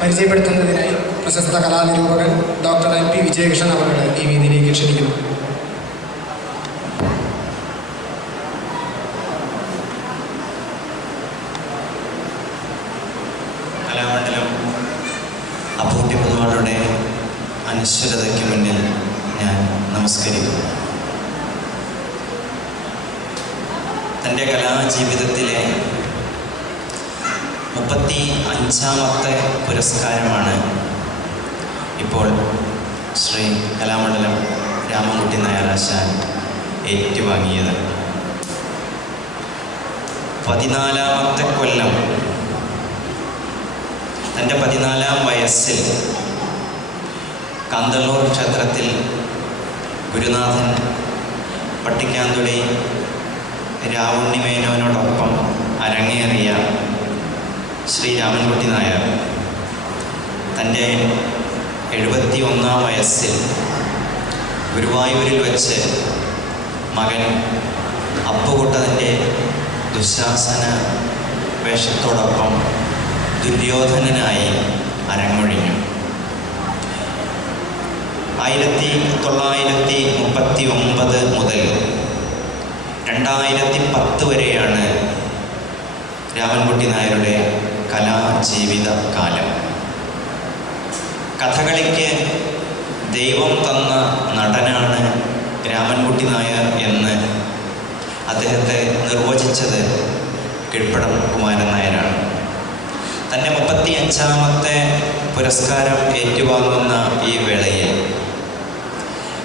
പരിചയപ്പെടുത്തുന്നതിനായി പ്രശസ്ത കലാനിരൂപകൻ doctor MP Vijayakrishnan അവരുടെ ഈ വേദിയിലേക്ക് ക്ഷണിക്കുന്നു. കലാമണ്ഡലം അപ്പൂട്ടി പൊതുവാളുടെ അനശ്വരതയ്ക്ക് മുന്നിൽ ഞാൻ നമസ്കരിക്കുന്നു. തൻ്റെ കലാജീവിതത്തിലെ 35ാമത്തെ പുരസ്കാരമാണ് ഇപ്പോൾ ശ്രീ കലാമണ്ഡലം രാമൻകുട്ടി നായർ ആശാൻ ഏറ്റുവാങ്ങിയത്. 14ാമത്തെ കൊല്ലം തൻ്റെ 14ാം വയസ്സിൽ കാന്തളൂർ ക്ഷേത്രത്തിൽ ഗുരുനാഥൻ പട്ടിക്കാന്തുടി രാവുണ്ണിമേനോനോടൊപ്പം അരങ്ങേറിയ ശ്രീ രാമൻകുട്ടി നായർ തൻ്റെ 71ാം വയസ്സിൽ ഗുരുവായൂരിൽ വെച്ച് മകൻ അപ്പുകുട്ടൻ്റെ ദുശാസന വേഷത്തോടൊപ്പം ദുര്യോധനനായി അരങ്ങൊഴിഞ്ഞു. 1939 മുതൽ 2010 വരെയാണ് രാമൻകുട്ടി നായരുടെ കലാജീവിത കാലം. കഥകളിക്ക് ദൈവം തന്ന നടനാണ് രാമൻകുട്ടി നായർ എന്ന് അദ്ദേഹത്തെ നിർവചിച്ചത് കീഴ്പ്പടം കുമാരൻ നായരാണ്. തൻ്റെ 35ാമത്തെ പുരസ്കാരം ഏറ്റുവാങ്ങുന്ന ഈ വേളയിൽ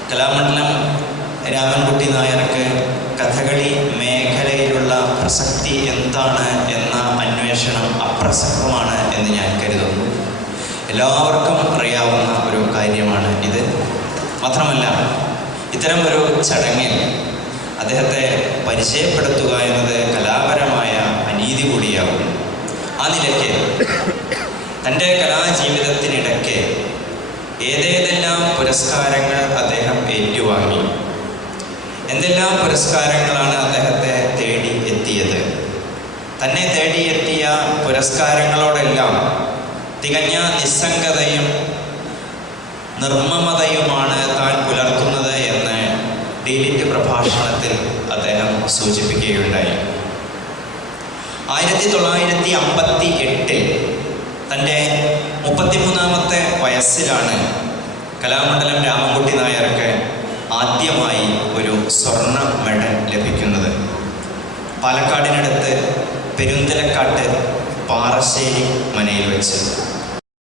കലാമണ്ഡലം രാമൻകുട്ടി നായർക്ക് കഥകളി മേഖലയിലുള്ള പ്രസക്തി എന്താണ് എന്ന അന്വേഷണം അപ്രസക്തമാണ് എന്ന് ഞാൻ കരുതുന്നു. എല്ലാവർക്കും അറിയാവുന്ന ഒരു കാര്യമാണ് ഇത്. മാത്രമല്ല, ഇത്തരം ഒരു ചടങ്ങിൽ അദ്ദേഹത്തെ പരിചയപ്പെടുത്തുക എന്നത് കലാപരമായ അനീതി കൂടിയാകും. ആ നിലയ്ക്ക് തൻ്റെ കലാജീവിതത്തിനിടയ്ക്ക് ഏതേതെല്ലാം പുരസ്കാരങ്ങൾ അദ്ദേഹം ഏറ്റുവാങ്ങി, എന്തെല്ലാം പുരസ്കാരങ്ങളാണ് അദ്ദേഹത്തെ തേടി എത്തിയത്, തന്നെ തേടിയെത്തിയ പുരസ്കാരങ്ങളോടെല്ലാം തികഞ്ഞ നിസ്സംഗതയും നിർമ്മമതയുമാണ് താൻ പുലർത്തുന്നത് എന്ന് ഡിലിറ്റ് പ്രഭാഷണത്തിൽ അദ്ദേഹം സൂചിപ്പിക്കുകയുണ്ടായി. 1958 തൻ്റെ 33ാമത്തെ വയസ്സിലാണ് കലാമണ്ഡലം രാമൻകുട്ടി നായർക്ക് ആദ്യമായി ഒരു സ്വർണ്ണ മെഡൽ ലഭിക്കുന്നത്. പാലക്കാടിനടുത്ത് പെരുന്തലക്കാട്ട് പാറശ്ശേരി മനയിൽ വെച്ച്.